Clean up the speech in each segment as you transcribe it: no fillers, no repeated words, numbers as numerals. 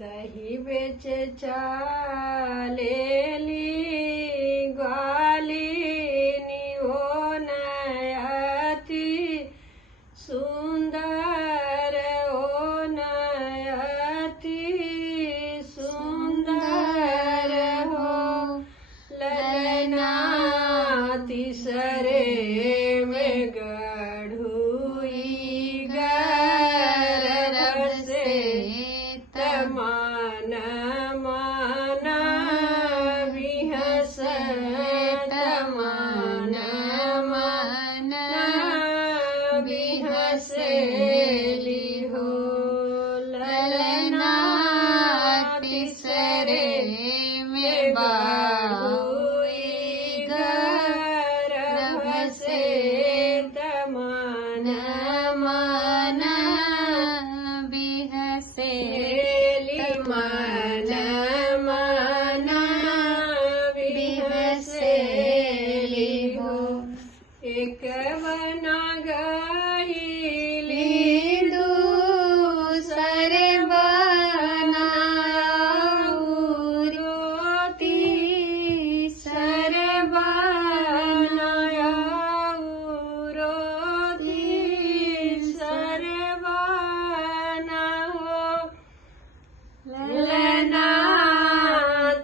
दही बेचे चालेली ग्वालिनी हो नयति सुंदर हो नयति सुंदर हो ललना तीसरे में गढ़ुई गर्भ से मन मन विहस मन मन विहसेली हो ललना तीसरे में बाहुई गर्भ से मन मन विहसेली मन मन विहसेली हो एक बना गईली दूसरे बनाया तीसरे बनाया तीसरे बना हो ललना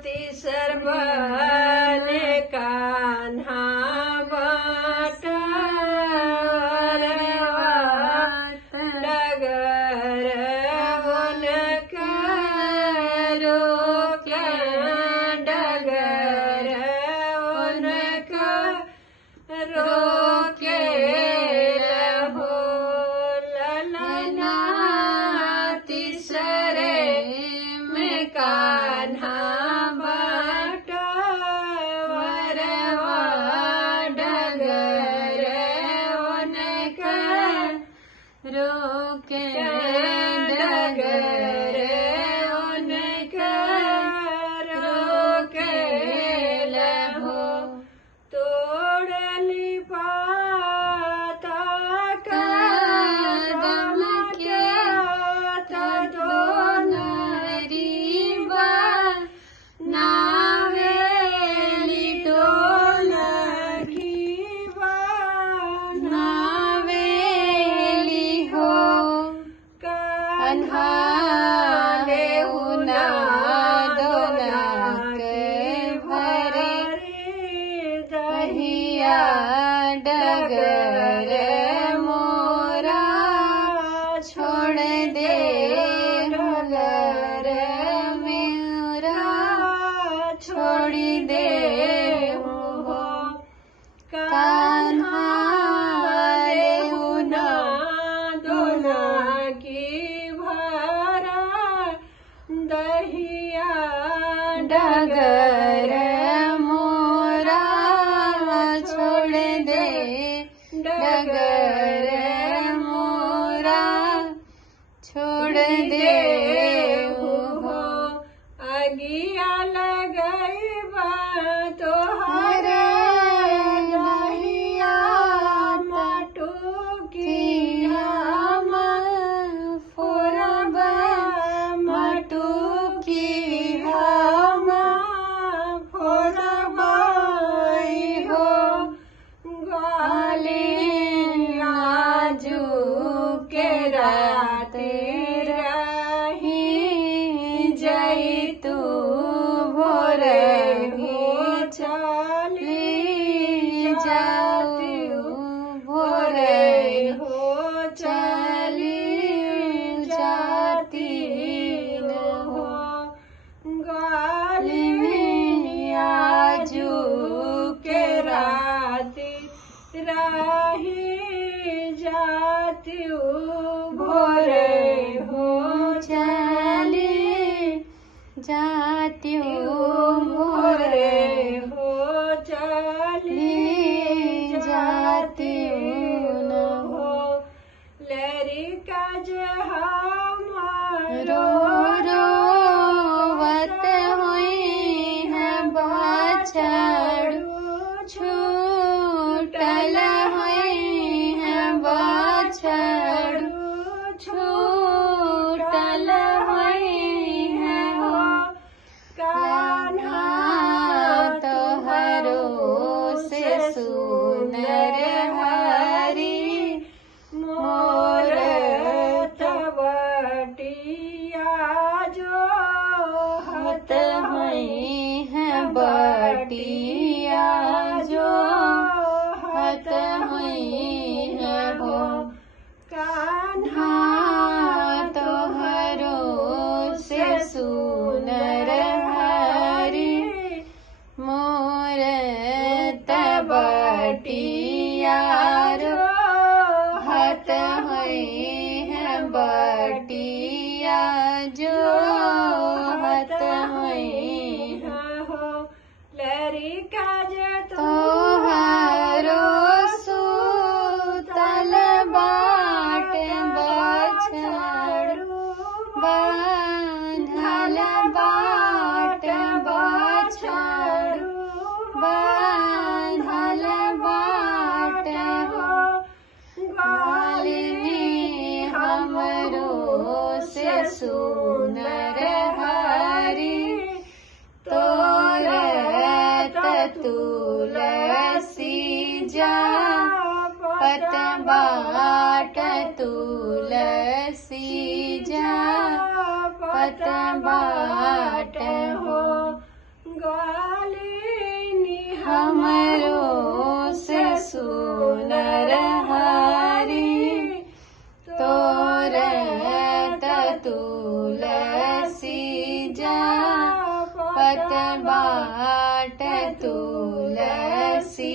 तीसर बने कान्हा डगर वन करो डगर वन करो के हो ललना तीसरे में कान्हा बटवरवा डगर वन करो के डगर वन करो के लहो तोड़ली पाता कदम के दोनरी नावेली डोलकी नावेली हो कन्हा लेउना दोना के भरे दहिया डगर मोरा छोड़ दे डगर मेरा छोड़ी दे हो कान्हा लेउना दोना की भरा दहिया डगर मोरा छोड़ दे डगर मोरा छोड़ दे हो अगिया लगई बा तोहर दहिया माटू की हम फोरब माटू की हम फोरब हो ग्वालिया जू के राते रही जई तू भोरे हो चली जाती भोरे हो चली जाती हो ग्वालिया जू के राती रही जाती भोरे हो चली जाती भोरे हो चली जाती हो लरिका जहारो रोवत हुई है बाछड़ू छूटल हुई है बाछड़ू छूटल हुई बाटिया जो हत हुई है हो कान्हा तोहरो से सुनर हरि मोर बाटिया जो हत हुई है बाटिया जो हत हुई है हो लरी काज तोहरो सुतल बाट बछड़ू बांधल बाट बछड़ू बांधल बाट हो ग्वाल में हमरो से सुनर हरि तोरत तुलसी जा पत बाट तुलसी जा पत बाट हो ग्वालिनी हमरो से सुनर हरि तोरत तुलसी जा पत बाट तुलसी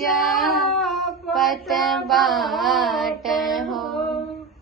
जा पत बाट हो